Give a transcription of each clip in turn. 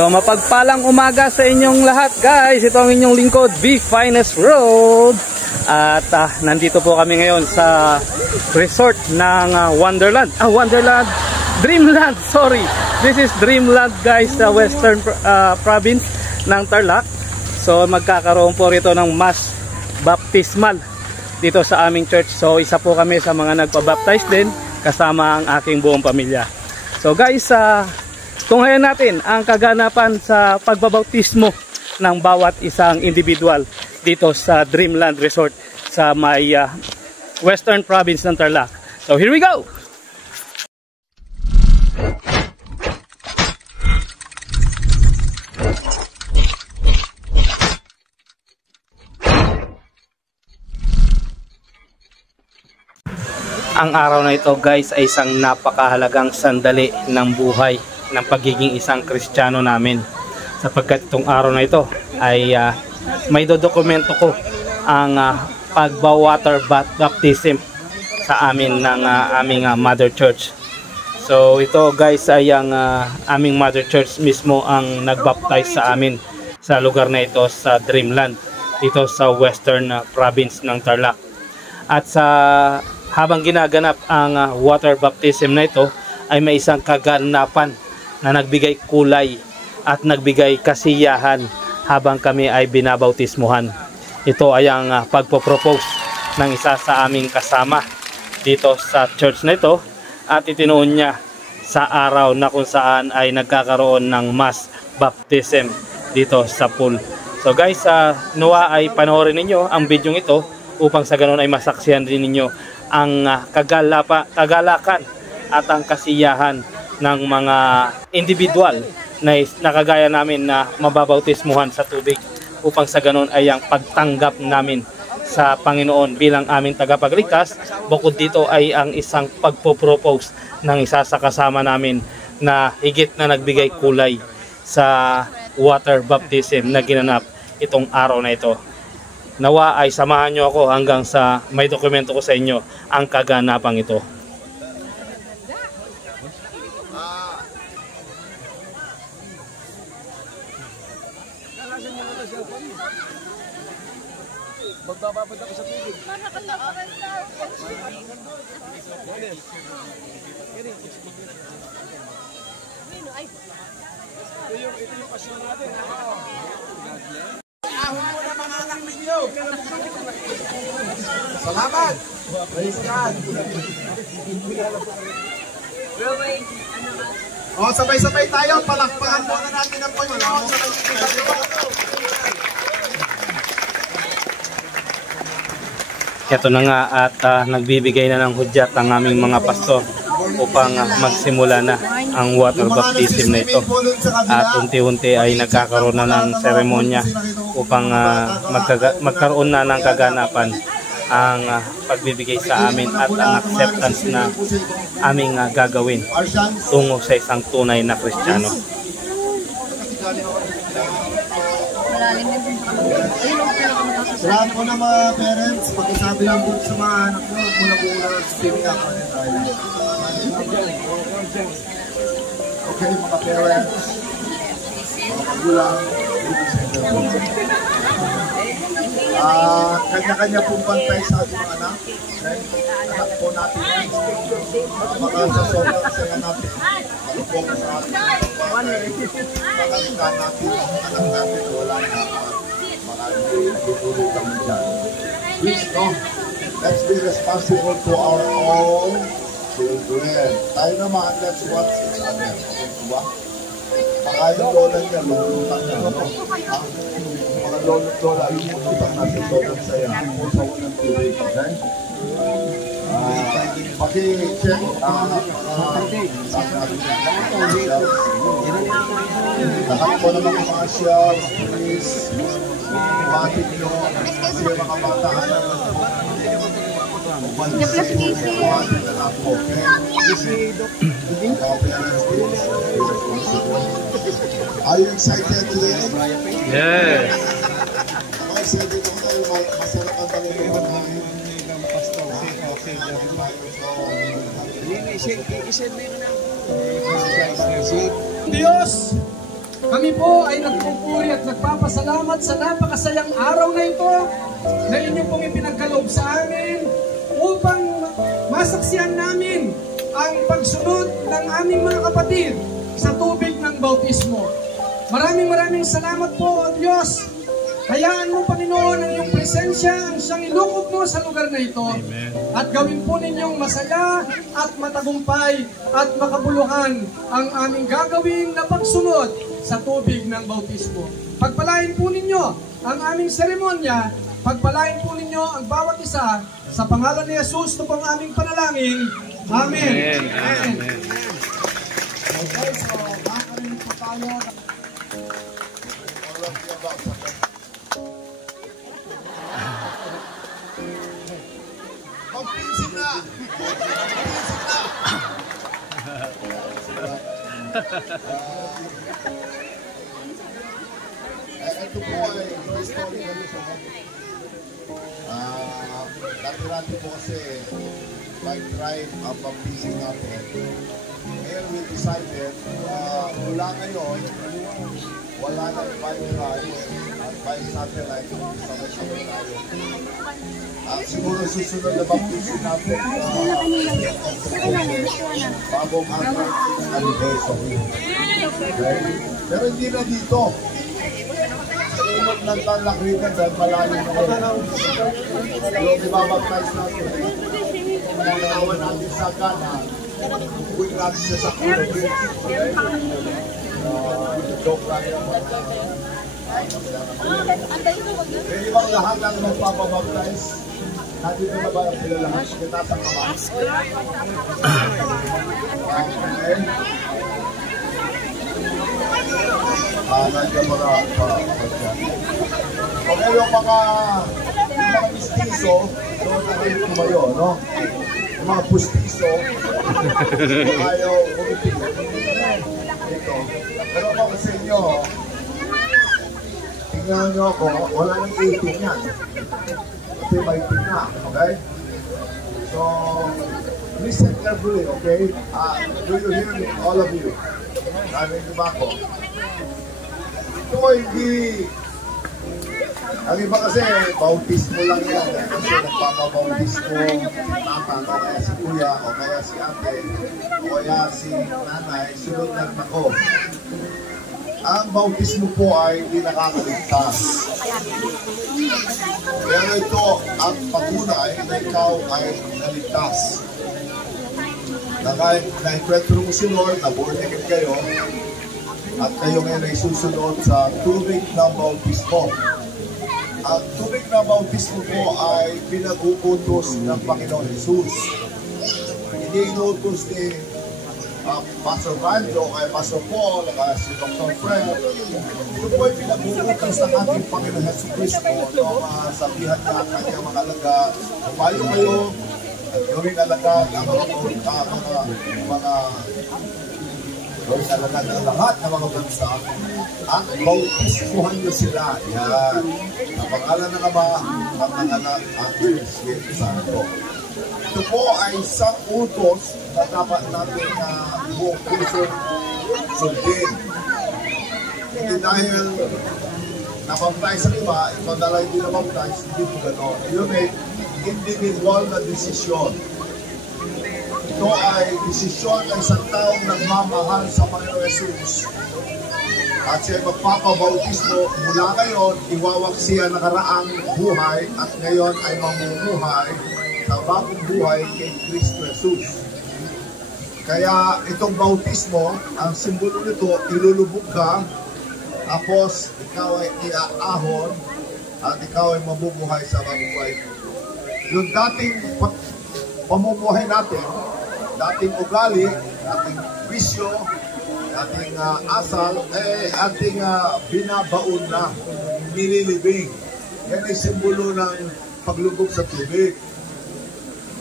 So mapagpalang umaga sa inyong lahat guys. Ito ang inyong lingkod, B Finest Road. At nandito po kami ngayon sa resort ng Wonderland. Dreamland, sorry. This is Dreamland guys, sa Western Province ng Tarlac. So magkakaroon po rito ng mass baptismal dito sa aming church. So isa po kami sa mga nagpa-baptize din kasama ang aking buong pamilya. So guys, tunghayan natin ang kaganapan sa pagbabautismo ng bawat isang individual dito sa Dreamland Resort sa may Western Province ng Tarlac. So here we go! Ang araw na ito guys ay isang napakahalagang sandali ng buhay ng pagiging isang Kristiyano namin, sapagkat itong araw na ito ay may dodokumento ko ang pagba-water baptism sa amin ng aming Mother Church. So ito guys ay ang aming Mother Church mismo ang nagbaptize sa amin sa lugar na ito sa Dreamland dito sa Western Province ng Tarlac. At sa habang ginaganap ang water baptism na ito ay may isang kaganapan na nagbigay kulay at nagbigay kasiyahan habang kami ay binabautismuhan. Ito ay ang pagpo-propose ng isa sa aming kasama dito sa church na ito, at itinuon niya sa araw na kung saan ay nagkakaroon ng mass baptism dito sa pool. So guys, nawa ay panoorin ninyo ang video ito upang sa ganun ay masaksihan din ninyo ang kagalakan at ang kasiyahan ng mga individual na nakagaya namin na mababautismuhan sa tubig, upang sa ganun ay ang pagtanggap namin sa Panginoon bilang aming tagapagligtas. Bukod dito ay ang isang pagpo-propose ng isa sa kasama namin na higit na nagbigay kulay sa water baptism na ginanap itong araw na ito. Nawa ay samahan nyo ako hanggang sa may dokumento ko sa inyo ang kaganapang ito. Magbababad ako sa tubig. Ito yung pasyon natin. Salamat! Praise God! O, sabay-sabay tayo. Palakpakan muna natin ang Panginoon. Ito na nga at nagbibigay na ng hudyat ang aming mga pastor upang magsimula na ang water baptism na ito. At unti-unti ay nagkakaroon na ng seremonya upang magkaroon na ng kaganapan ang pagbibigay sa amin at ang acceptance na aming gagawin tungo sa isang tunay na Kristiyano. Salamat po na mga parents, pagkasabi lang po sa mga anak nyo, mula-mula swimming up na tayo. Okay mga parents, mga magulang, kanya-kanya pong bantay sa ating mga anak. Anak po natin yan. Baka sa sobrang saya natin, malubog sa ating pagkakita natin, anak natin na wala na please no, let's be responsible to our own children. Tayo naman, let's watch each other. Okay ba? Baka yung lola niya, lulutang niya, no? Mga lola, lulutang natin, sobrang saya. Sa unang tubig, okay? Paki-check lahat po naman ang mga shells, please. Bakit nyo siya mga bata Are you excited today? Yes! Excited ako tayo, masarap ang talungan namin. Diyos Kami po ay nagpupuri at nagpapasalamat sa napakasayang araw na ito na inyo pong ipinagkaloob sa amin upang masaksihan namin ang pagsunod ng aming mga kapatid sa tubig ng bautismo. Maraming salamat po, O Diyos. Hayaan mo, Panginoon, ang iyong presensya ang siyang ilukog mo sa lugar na ito. Amen. At gawin po ninyong masaya at matagumpay at makabuluhan ang aming gagawin na pagsunod sa tubig ng bautismo. Pagpalain po ninyo ang aming seremonya. Pagpalain po ninyo ang bawat isa sa pangalan ni Jesus. Ito pong aming panalangin. Amen. Amen. Amen. Amen. Okay, so makakarinig po tayo. Mag-pinsip na! Mag-pinsip na! Ito po ay history na nito. Dati-dati po kasi by tribe ang baptism natin. Ngayon we decided mula ngayon wala na by tribe at by satellite sabay-sabay tayo. Siguro susunod na baptism natin bagong anniversary. Okay? Pero hindi na dito. Sa ilog ng Tanlacrigan dahil malalim na yung ibabaptize natin. Nagawa natin sa Ghana, uwi natin siya sa Philippines. Joke lang yung pwede bang lahat ang magpapabaptize? Nandito na ba sila lahat? Kitasang naman. Nandiyan mo na okay, yung mga mistiso, so nakalit tumayo, no? Yung mga pustiso, ayaw umipig. Ito. Pero ako sa inyo, tingnan nyo ako, wala nang 18 yan. Kasi may tina, okay? So, listen carefully, okay? Do you hear me, all of you? Narinig ba ako? Ito hindi... Ang iba kasi, bautismo lang yan. Kasi nagpapabautismo, tata, o kaya si kuya, o kaya si ate, o kaya si nanay, sunod lang ako. Ang bautismo po ay hindi nakakaligtas. Pero ito ang patunay na ikaw ay naligtas. Na kahit na-encuentro mo si Lord, na born again kayo, at kayo ngayon ay susunod sa tubig ng bautismo. Ang tubig ng bautismo po ay pinag-uutos ng Panginoon Jesus. Hindi inuutos ni Pastor Banjo, kay Pastor Paul, kay si Dr. Fred. Ito po ay pinag-uutos ng ating Panginoon Jesus Cristo. Sabihan niya kanyang mga alaga, umayo kayo at gawin alagad ang mga gawin alagad ang lahat ng mga bansa at bautismuhan nyo sila. Yan. Ang pangalan ng Ama, ang Anak, at Espiritu Santo. Ito po ay isang utos na dapat natin buong puso sundin. Hindi dahil nabaptize ang iba, ito dala hindi nabaptize, hindi po gano'n. Yun ay individual na desisyon. Ito ay desisyon ng isang taong nagmamahal sa Panginoon Jesus. At siya magpapabautismo mula ngayon, iwawaksi ang nakaraang buhay at ngayon ay mamumuhay sa bagong buhay kay Kristo Jesus. Kaya itong bautismo, ang simbolo nito, ilulubog ka, tapos ikaw ay iaahon at ikaw ay mabubuhay sa bagong buhay. Yung dating pamumuhay natin, dating ugali, dating bisyo, dating asal, ating binabaon na, nililibing. Yan ay simbolo ng paglubog sa tubig.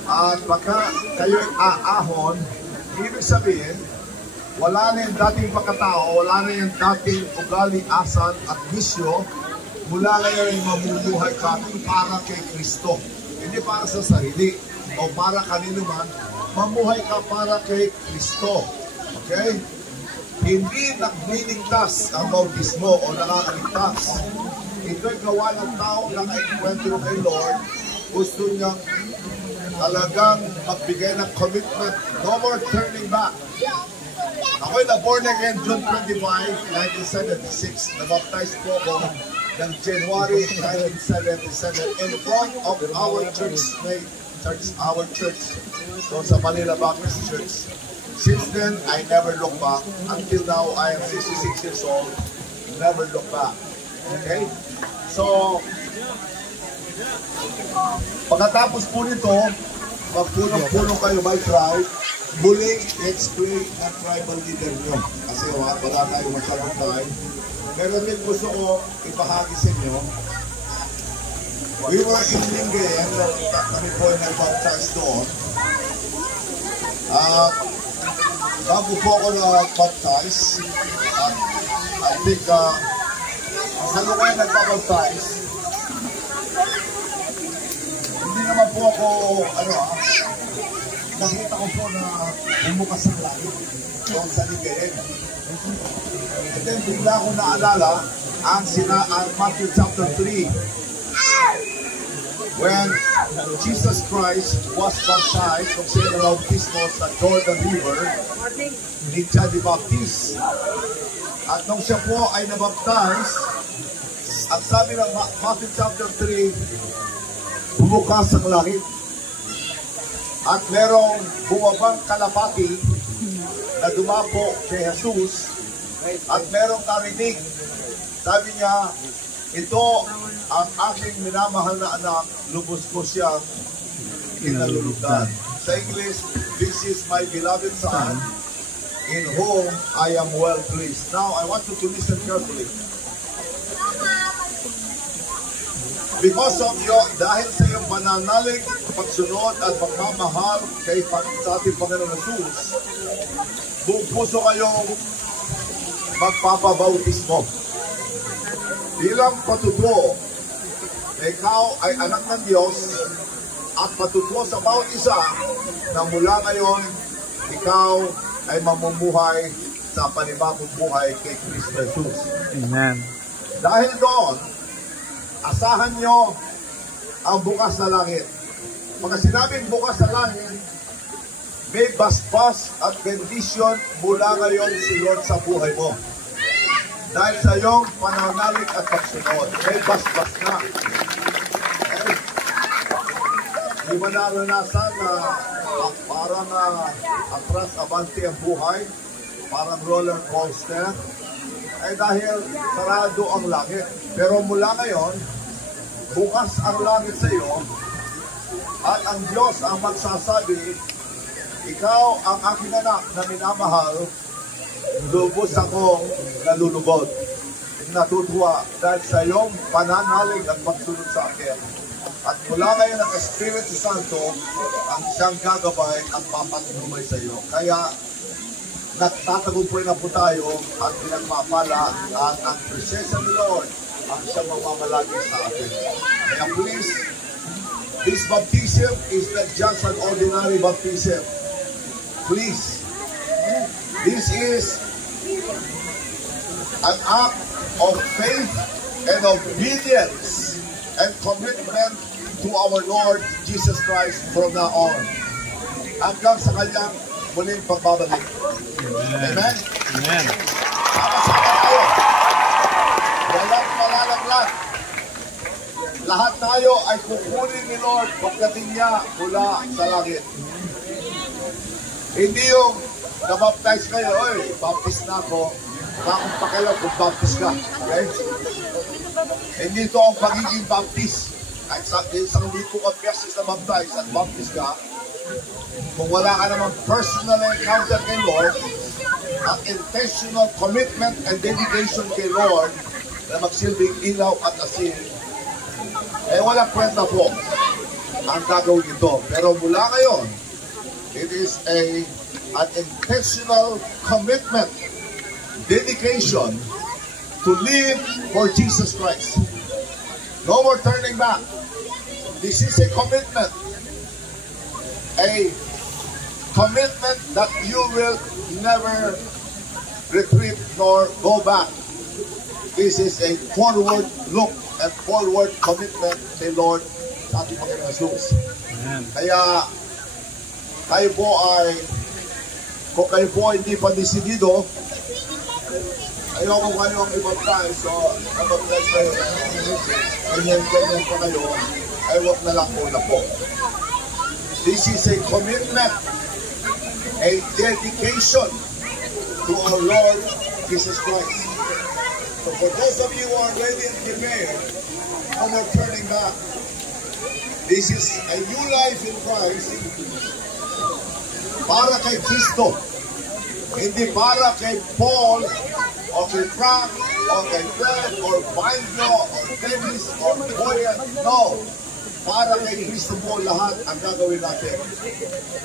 At baka kayo'y aahon, ibig sabihin, wala na yung dating pagkatao, wala na yung dating ugali, asal at bisyo, mula ngayon ay mamumuhay ka para kay Kristo. Hindi para sa sarili o para kanino man, mamuhay ka para kay Kristo. Okay? hindi nagliligtas ang bautismo o nakakaligtas. Ito'y gawa ng tao na naikwentro kay Lord. Gusto niyang talagang magbigay ng commitment. No more turning back. Ako'y na-born again June 25, 1976. Nabaptize po ako ng January 1977 in front of our church, our church, so sa Manila Baptist Church. Since then, I never look back. Until now, I am 66 years old. Never look back. Okay? So, pagkatapos po nito, magpulong-pulong kayo by tribe. Muling explain ang tribal leader nyo. Kasi wala tayo masyadong time. Meron din gusto ko ipahagi sa inyo. We were in Lingayen. Kami po ay nag-baptize doon. Bago po ako na-baptize, I think, sa lugar nagpa-baptize, hindi naman po ako, nakita ko po na bumukas ang langit doon sa Lingayen. And then bigla ko naalala ang Matthew chapter 3, when Jesus Christ was baptized kung sino na bautismo sa Jordan River ni John the Baptist. At nung siya po ay nabaptize, at sabi ng Matthew chapter 3, bumukas ang langit. At merong bumabang kalapati na dumapo kay Jesus at merong narinig. Sabi niya, ito ang aking minamahal na anak, lubos ko siyang kinalulugan. Sa English, this is my beloved son, in whom I am well pleased. Now, I want you to listen carefully. Because of you, dahil sa iyong pananalig, pagsunod at pagmamahal kay sa ating Panginoon Jesus, buong puso kayong magpapabautismo. Bilang patutuo na ikaw ay anak ng Diyos at patutuo sa bawat isa na mula ngayon, ikaw ay mamumuhay sa panibagong buhay kay Kristo Jesus. Amen. Dahil doon, asahan nyo ang bukas na langit. Pagka sinabing bukas na langit, may basbas at bendition mula ngayon si Lord sa buhay mo. Dahil sa iyong pananalig at pagsunod, may basbas na. Okay? Di ba naranasan na parang atras abante ang buhay, parang roller coaster? Ay dahil sarado ang langit. Pero mula ngayon, bukas ang langit sa iyo at ang Diyos ang magsasabi, ikaw ang aking anak na minamahal, lubos akong nalulugod. Natutuwa dahil sa iyong pananalig at pagsunod sa akin. At mula ngayon ang Espiritu Santo ang siyang gagabay at papatnumay sa iyo. Kaya nagtatagumpay na po tayo at pinagpapala at ang presensya ni Lord ang siyang mamamalagi sa atin. Kaya please, this baptism is not just an ordinary baptism. Please, this is an act of faith and obedience and commitment to our Lord Jesus Christ from now on. Hanggang sa kanyang muling pagbabalik. Amen? Amen. Sama-sama tayo. Walang malalaglag. Lahat tayo ay kukunin ni Lord pagdating niya mula sa langit. Hindi yung nabaptize kayo, oy, baptist na ako, bakit pa kayo kung baptist ka? Okay? Hindi ito ang pagiging baptist. Kahit isang lipo ka beses na baptize at baptist ka, kung wala ka namang personal encounter kay Lord, at intentional commitment and dedication kay Lord na magsilbing ilaw at asin, eh walang kwenta po ang gagawin ito. Pero mula ngayon, it is an intentional commitment, dedication to live for Jesus Christ. No more turning back. This is a commitment that you will never retreat nor go back. This is a forward look and forward commitment kay Lord sa ating Panginoon Jesus. Kaya kayo po ay, kung kayo po hindi pa desidido, ayoko kayong i-baptize, so i-baptize kayo, ganyan pa kayo, ay wag na lang muna po. This is a commitment, a dedication to our Lord Jesus Christ. So for those of you who are ready and prepared, no more turning back. This is a new life in Christ para kay Kristo. Hindi para kay Paul, o kay Frank, o kay Fred, or Banjo, or Dennis, or Boyan. No. Para kay Kristo po lahat ang gagawin natin.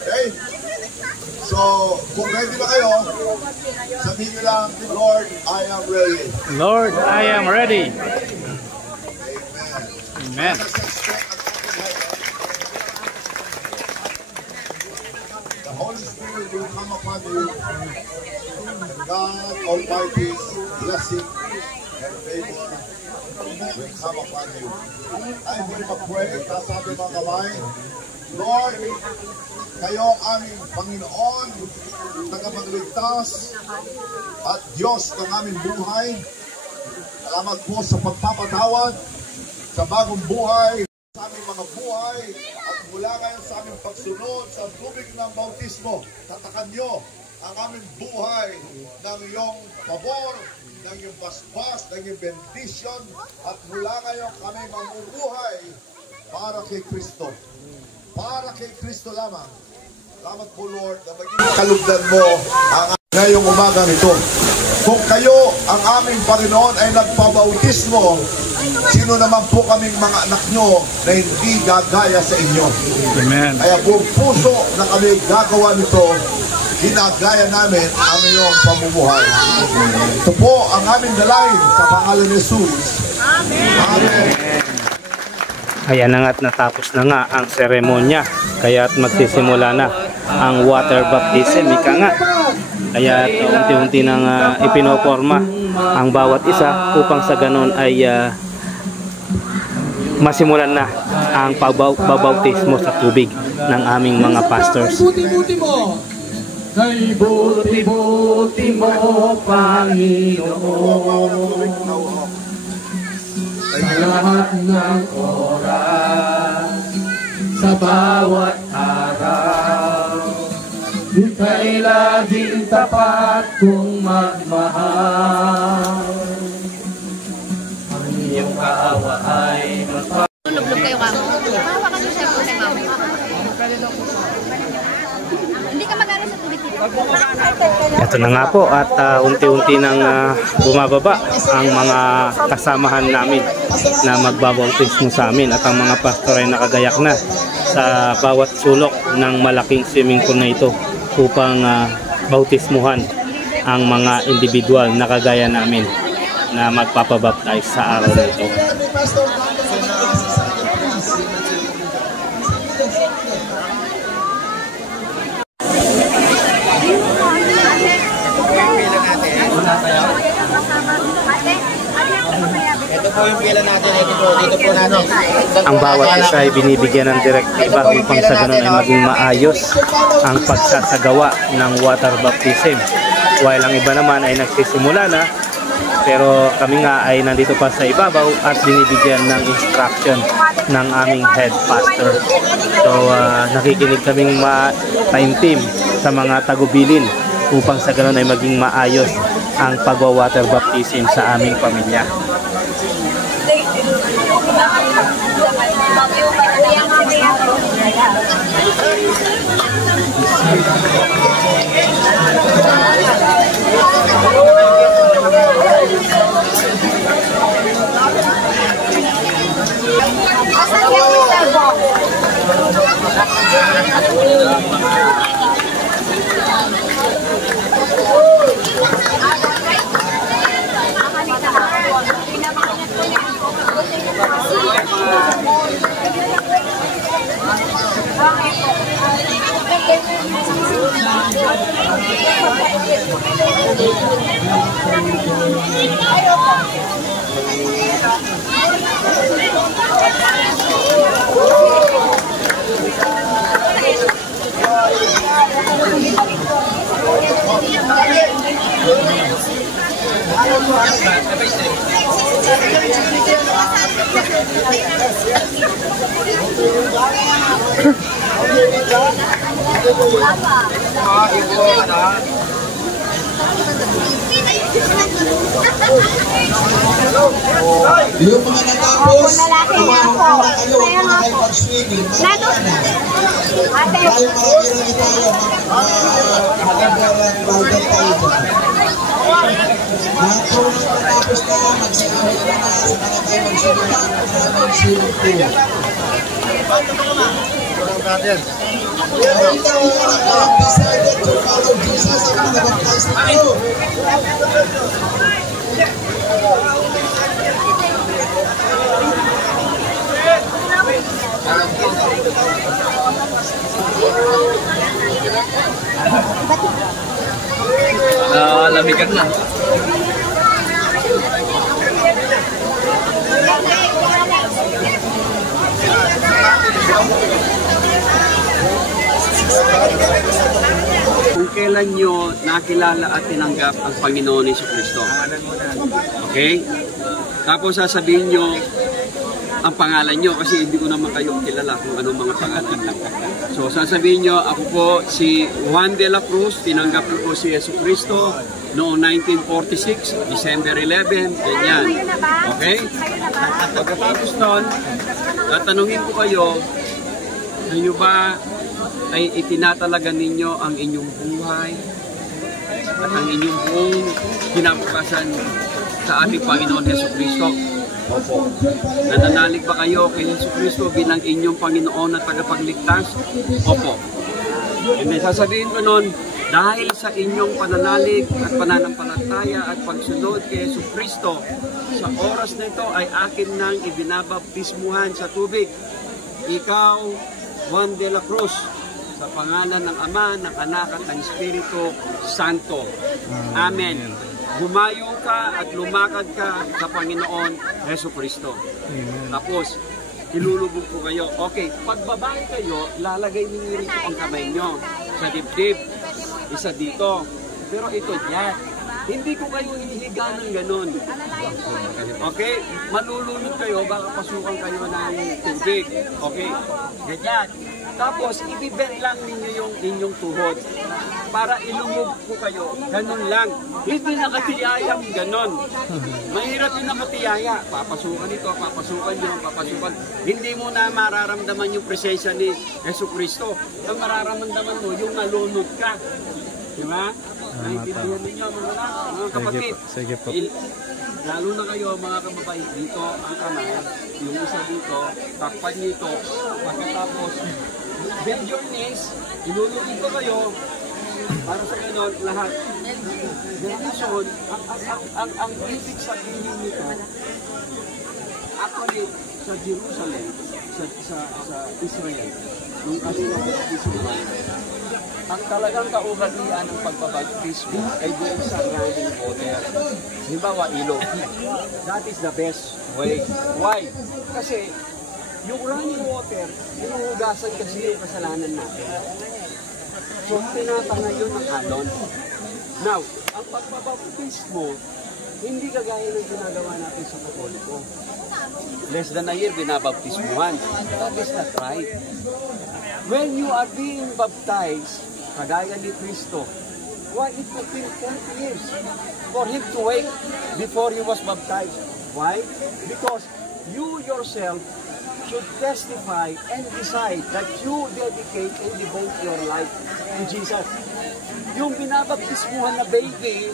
Okay? So, kung ready na kayo, sabihin nyo lang, Lord, I am ready. Lord, I am ready. Amen. Amen. The Holy Spirit will come upon you. God Almighty's blessing and favor will come upon you. I will mag-pray, kasabi mga kamay, Lord, kayo ang aming Panginoon, tagapagligtas, at Diyos ng aming buhay. Salamat po sa pagpapatawad, sa bagong buhay, sa aming mga buhay, at mula ngayon sa aming pagsunod sa tubig ng bautismo, tatakan nyo ang aming buhay ng iyong pabor, ng iyong basbas, ng iyong bendition, at mula ngayon kami mamubuhay para kay Kristo. Para kay Kristo lamang. Salamat po, Lord, na maging kalugdan mo ang ngayong umaga nito. Kung kayo, ang aming Panginoon, ay nagpabautismo, sino naman po kaming mga anak nyo na hindi gagaya sa inyo? Amen. Kaya buong puso na kami gagawa nito, ginagaya namin ang iyong pamumuhay. Ito po ang aming dalangin sa pangalan ni Jesus. Amen. Ayan na nga't natapos na nga ang seremonya. Kaya't magsisimula na ang water baptism. Ika nga. Kaya't unti-unti nang ipinoporma ang bawat isa upang sa ganon ay masimulan na ang pagbabautismo sa tubig ng aming mga pastors. Buti-buti mo. Kay buti-buti mo, Panginoon. Sa lahat ng oras, sa bawat araw, ika'y laging tapat kong magmahal. Ang iyong kaawa ay Lublog kayo ka mo. Mahawa ka siya po kay mami. Hindi ka mag-aral sa tubig dito. Ito na nga po at unti-unti nang bumababa ang mga kasamahan namin na magbabautismo sa amin at ang mga pastor ay nakagayak na sa bawat sulok ng malaking swimming pool na ito upang bautismuhan ang mga individual na kagaya namin na magpapabaptize sa araw na ito. Ito po yung pila natin, dito po natin. Ang bawat isa ay binibigyan ng direktiba upang sa ganun ay maging maayos ang pagsasagawa ng water baptism. While ang iba naman ay nagsisimula na, pero kami nga ay nandito pa sa ibabaw at binibigyan ng instruction ng aming head pastor. So nakikinig kaming time team sa mga tagubilin upang sa ganun ay maging maayos ang pagwa-water baptism sa aming pamilya. Yung mga natapos, kumakain na kayo, huwag na kayo mag-swimming. Tayo makakirami tayo, magandang bagay tayo dyan. Lahat po nang natapos na, magsasabi na na, saka kayo mag-swimming pool. Dahil na mga decided to follow Jesus ang mga baptized na kayo. Lamigan na. Kung kailan nyo nakilala at tinanggap ang Panginoon Jesucristo. Okay? Tapos sasabihin nyo ang pangalan nyo kasi hindi ko naman kayo kilala kung anong mga pangalan nyo. So sasabihin nyo, ako po si Juan de la Cruz, tinanggap ko po si Jesucristo noong 1946, December 11, ganyan. Okay? Pagkatapos nun, tatanungin ko kayo, ano ba ay itinatalaga ninyo ang inyong buhay at ang inyong buong kinabukasan sa ating Panginoon Jesucristo? Opo. Nananalig ba kayo kay Jesucristo bilang inyong Panginoon at tagapagligtas? Opo. And then sasabihin ko nun, dahil sa inyong pananalig at pananampalataya at pagsunod kay Jesucristo, sa oras na ito ay akin nang ibinabaptismuhan sa tubig. Ikaw, Juan de la Cruz, sa pangalan ng Ama, ng Anak at ng Espiritu Santo. Amen. Gumayo ka at lumakad ka sa Panginoon Jesucristo. Tapos, ilulubog ko kayo. Okay, pagbabae kayo, lalagay ninyo rin ang kamay nyo sa dibdib. Isa dito. Pero ito dyan. Hindi ko kayo ihiga ng ganun. Okay? Malulunod kayo, baka pasukan kayo ng tubig. Okay? Ganyan. Tapos, ibibend lang ninyo yung inyong tuhod para ilumog ko kayo. Ganun lang. Hindi nakatiyayang ganun. Mahirap yung nakatiyaya. Papasukan ito, papasukan nyo, papasukan. Hindi mo na mararamdaman yung presensya ni Jesucristo. Ang mararamdaman mo, yung nalunod ka. Diba? Naintindihan ninyo mga kapatid. Sige po. Lalo na kayo mga kababae, dito ang kamay, yung isa dito, takpan nyo ito, pagkatapos, bend your knees, ilulugin ko kayo, para sa ganon, lahat. Bendition, ang ibig sabihin nito, actually, sa Jerusalem, sa Israel, nung kanina baptismal, ang talagang kaugalian ng pagbabaptismo ay doon sa running water. Halimbawa, ilog. That is the best way. Why? Kasi yung running water, hinuhugasan kasi yung kasalanan natin. So, tinatangay yun ng alon. Now, ang pagbabaptismo, hindi kagaya ng ginagawa natin sa Katoliko. Less than a year, binabaptismuhan. That is not right. When you are being baptized, kagaya ni Cristo, why it took him 20 years for him to wait before he was baptized? Why? Because you yourself should testify and decide that you dedicate and devote your life to Jesus. Yung binabaptismuhan na baby,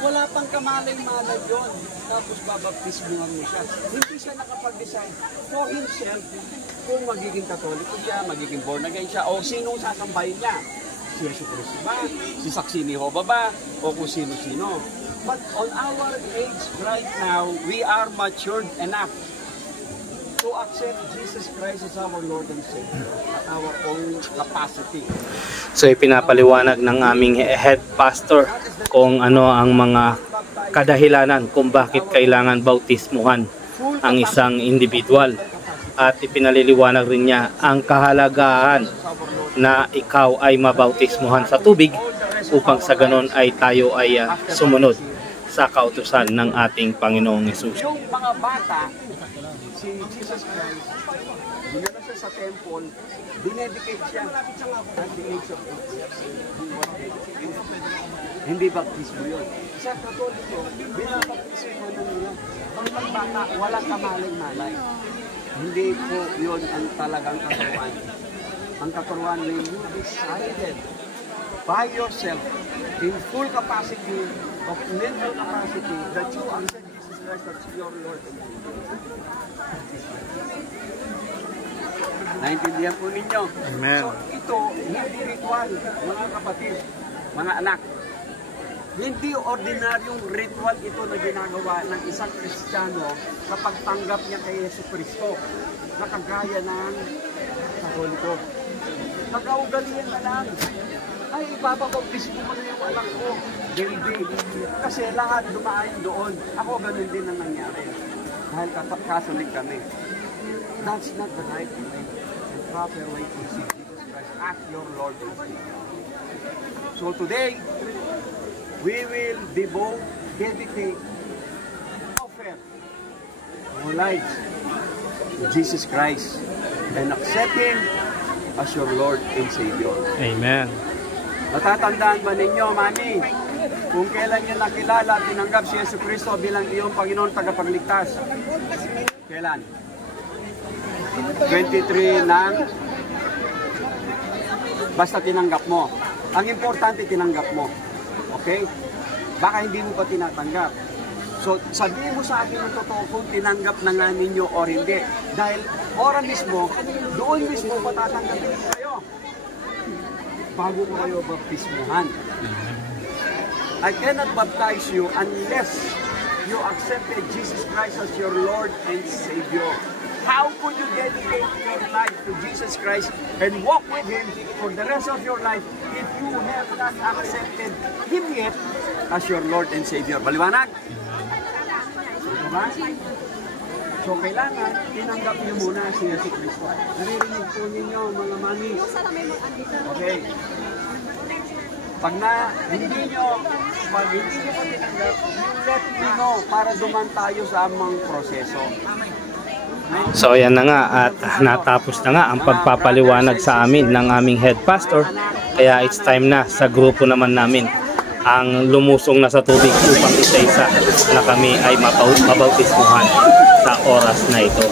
wala pang kamalay-malay yun. Tapos babaptismuhan mo siya. Hindi siya nakapag-decide for himself kung magiging Katoliko siya, magiging born again siya, o sinong sasambahin niya. Si Jesucristo ba? Si Saksi ni Jehovah ba? O kung sino-sino. But on our age right now, we are matured enough to accept Jesus Christ as our Lord and Savior at our own capacity. So ipinapaliwanag ng aming head pastor kung ano ang mga kadahilanan kung bakit kailangan bautismuhan ang isang individual. At ipinaliliwanag rin niya ang kahalagahan na ikaw ay mabautismuhan sa tubig upang sa ganon ay tayo ay sumunod sa kautusan ng ating Panginoong Hesus. Yung mga bata, si Jesus Christ, dinala siya sa temple, dinedicate siya at the age of 8 years. Hindi baptismo yun. Sa Katoliko, binabaptismo na nila. Ang pagbata, walang kamalay-malay. Hindi po yun ang talagang katuruan. Ang katuruan, when you decided by yourself, in full capacity of mental capacity, that you accept Jesus Christ as your Lord and Savior. Naintindihan po ninyo? Amen. So ito, hindi ritual, mga kapatid, mga anak. Hindi ordinaryong ritual ito na ginagawa ng isang Kristiyano sa pagtanggap niya kay Jesucristo na kagaya ng Katoliko. Nagkaugalian na lang. Ay, ipapabautismo mo na yung anak ko, baby. Kasi lahat dumaan doon. Ako ganun din ang nangyari. Dahil kasulig kami. That's not the right way. The proper way to see Jesus Christ as your Lord and Savior. So today, we will devote, dedicate, offer our lives to Jesus Christ and accept Him as your Lord and Savior. Amen. Natatandaan ba ninyo, Mami, kung kailan niyo nakilala at tinanggap si Jesucristo bilang iyong Panginoon tagapagligtas? Kailan? 23 ng basta tinanggap mo. Ang importante, tinanggap mo. Okay? Baka hindi mo pa tinatanggap. So, sabihin mo sa akin ng totoo kung tinanggap na nga ninyo o hindi. Dahil, ora mismo, doon mismo patatanggapin kayo. Bago ko kayo baptismuhan. I cannot baptize you unless you accepted Jesus Christ as your Lord and Savior. How could you dedicate your life to Jesus Christ and walk with Him for the rest of your life if you have not accepted Him yet as your Lord and Savior? Baliwanag? Diba? So, kailangan tinanggap niyo muna si Jesucristo. Naririnig po ninyo, mga mami. Okay. Pag hindi nyo pa tinanggap, let me know para duman tayo sa amang proseso. So ayan na nga at natapos na nga ang pagpapaliwanag sa amin ng aming head pastor. Kaya it's time na sa grupo naman namin ang lumusong na sa tubig upang isa-isa na kami ay mabautismuhan sa oras na ito.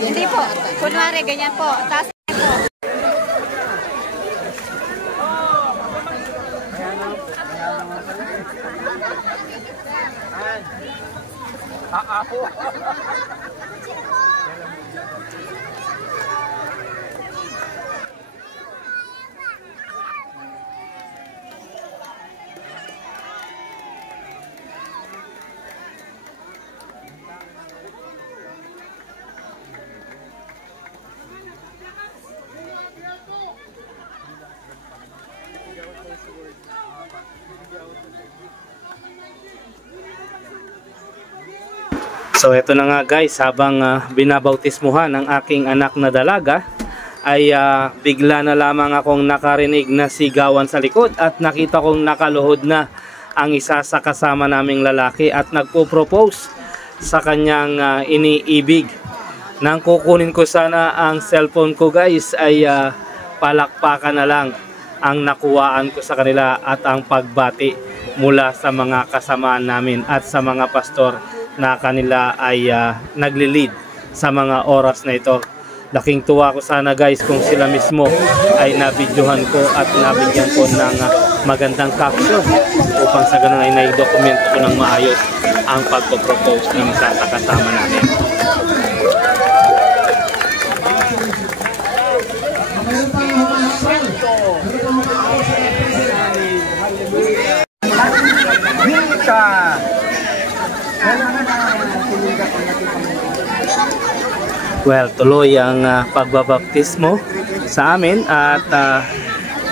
Hindi po. Kunwari, ganyan po. Taas po. So eto na nga guys, habang binabautismuhan ang aking anak na dalaga ay bigla na lamang akong nakarinig na sigawan sa likod at nakita kong nakaluhod na ang isa sa kasama naming lalaki at nagpo-propose sa kanyang iniibig. Nang kukunin ko sana ang cellphone ko guys ay palakpakan na lang ang nakuhaan ko sa kanila at ang pagbati mula sa mga kasamaan namin at sa mga pastor na kanila ay nagli-lead sa mga oras na ito. Laking tuwa ko sana guys kung sila mismo ay nabidyohan ko at nabigyan ko ng magandang caption upang sa ganun ay nai-dokumento ko ng maayos ang pagpo-propose ng isa sa kasama namin. Well, tuloy ang pagbabaptismo sa amin at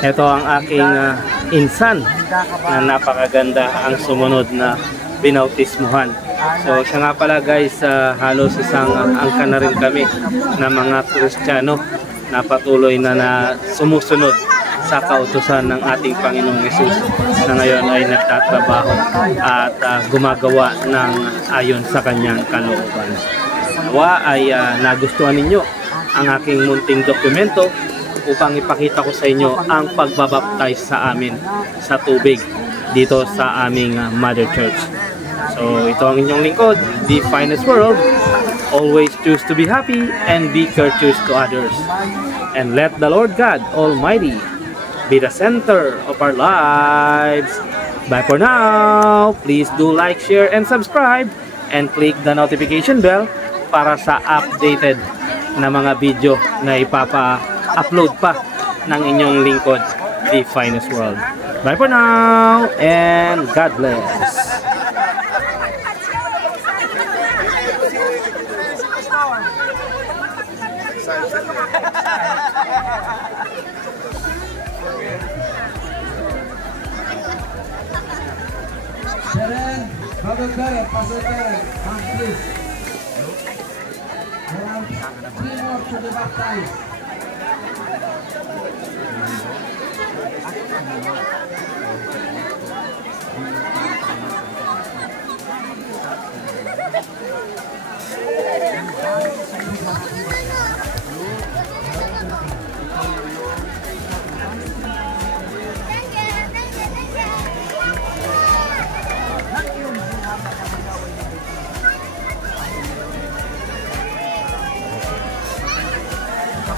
ito ang aking insan na napakaganda ang sumunod na binautismuhan. So siya nga pala guys, halos isang angka na rin kami na mga Kristiyano na patuloy na sumusunod sa kautusan ng ating Panginoong Hesus na ngayon ay nagtatrabaho at gumagawa ng ayon sa kanyang kalooban. Nawa ay nagustuhan ninyo ang aking munting dokumento upang ipakita ko sa inyo ang pagbabaptize sa amin sa tubig dito sa aming Mother Church. So ito ang inyong lingkod, The Finest World. Always choose to be happy and be courteous to others. And let the Lord God Almighty be the center of our lives. Bye for now. Please do like, share, and subscribe. And click the notification bell para sa updated na mga video na ipapa-upload pa ng inyong lingkod, The Finest World. Bye for now and God bless. Sharon, Brother Beret, Pastor Beret, come please. There are 3 more to be baptized.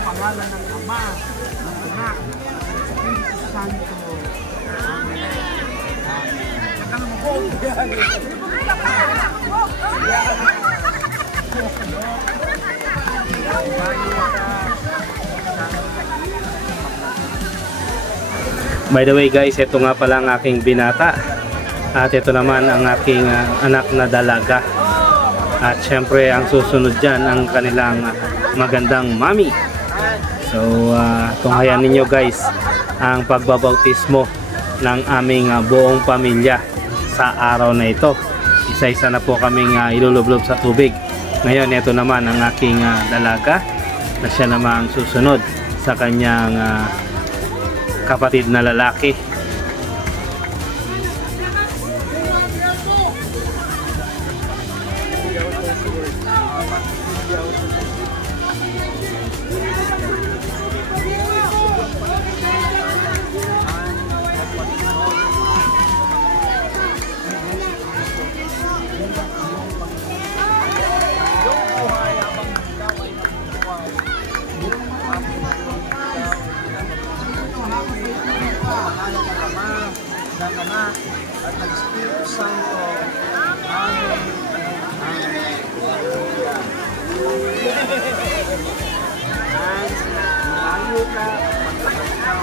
Pangalan ng Ama, ng Anak, ng Espiritu Santo. Amen. By the way guys, ito nga pala ang aking binata at ito naman ang aking anak na dalaga. At syempre ang susunod dyan ang kanilang magandang mami. So tunghayan ninyo guys ang pagbabautismo ng aming buong pamilya sa araw na ito. Isa-isa na po kaming ilulublob sa tubig. Ngayon ito naman ang aking dalaga na siya naman ang susunod sa kanyang kapatid na lalaki. Ng Anak at ng Espiritu Santo. Amen. Amen. At malayo ka at maglakas ka.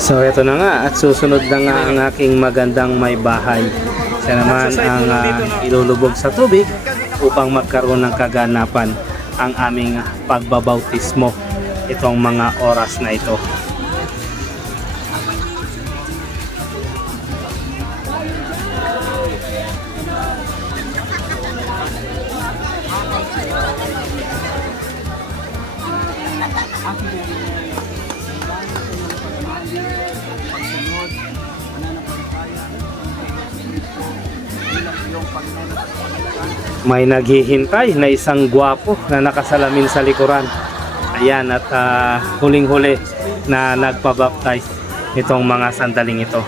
So ito na nga at susunod na nga ang aking magandang may bahay. Siya naman ang ilulubog sa tubig upang magkaroon ng kaganapan ang aming pagbabautismo itong mga oras na ito. May naghihintay na isang gwapo na nakasalamin sa likuran. Ayan, at huling-huli na nagpabaptize itong mga sandaling ito.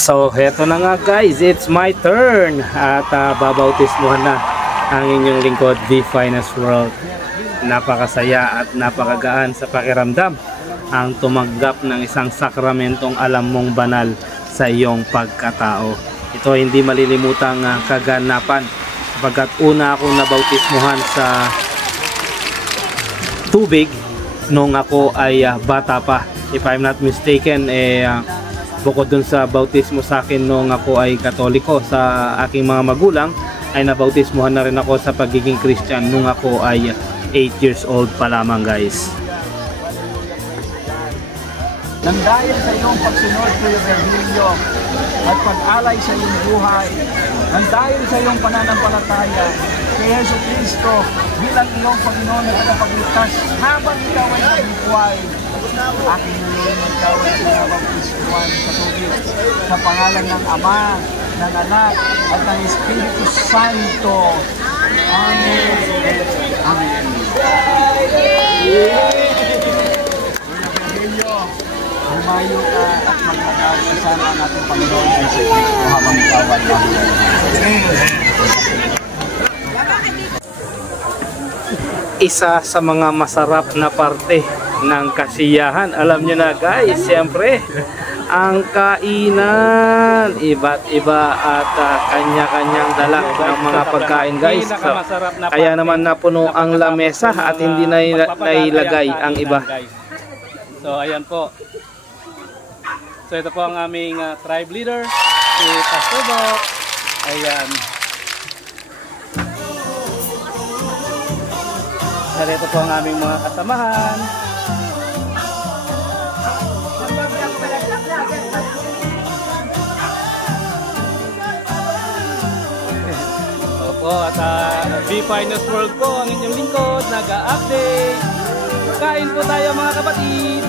So, heto na nga guys, it's my turn at babautismuhan na ang inyong lingkod, The Finest World. Napakasaya at napakagaan sa pakiramdam ang tumanggap ng isang sakramentong alam mong banal sa iyong pagkatao. Ito hindi malilimutang kaganapan sapagkat una akong nabautismuhan sa tubig nung ako ay bata pa. If I'm not mistaken, bukod dun sa bautismo sa akin nung ako ay Katoliko sa aking mga magulang, ay nabautismuhan na rin ako sa pagiging Christian nung ako ay 8 years old pa lamang guys. Nang dahil sa iyong pagsunod Kuya Virgilio at pag-alay sa iyong buhay, nang dahil sa iyong pananampalataya kay Yesu Cristo bilang iyong Panginoon at tagapagligtas habang ikaw ay nabubuhay, aking ngayon ikaw ay pinabautismuhan sa tubig sa pangalan ng Ama, ng Anak at ng Espiritu Santo. Amen. Amen. Kuya Virgilio, humayo ka at maglakad kasama ang ating Panginoon sa Yesu Cristo habang ikaw ay nabubuhay. Isa sa mga masarap na parte ng kasiyahan, alam nyo na guys, siyempre ang kainan, iba't iba at kanya-kanyang dala ng mga pagkain guys. So, kaya naman napuno ang lamesa at hindi na nailagay ang iba. So ayan po. So ito po ang aming tribe leader, si Pastor Bob. Ayan. So ito po ang aming mga kasamahan. Opo, at The Finest World po ang inyong lingkod, nag-update. Kain po tayo mga kapatid.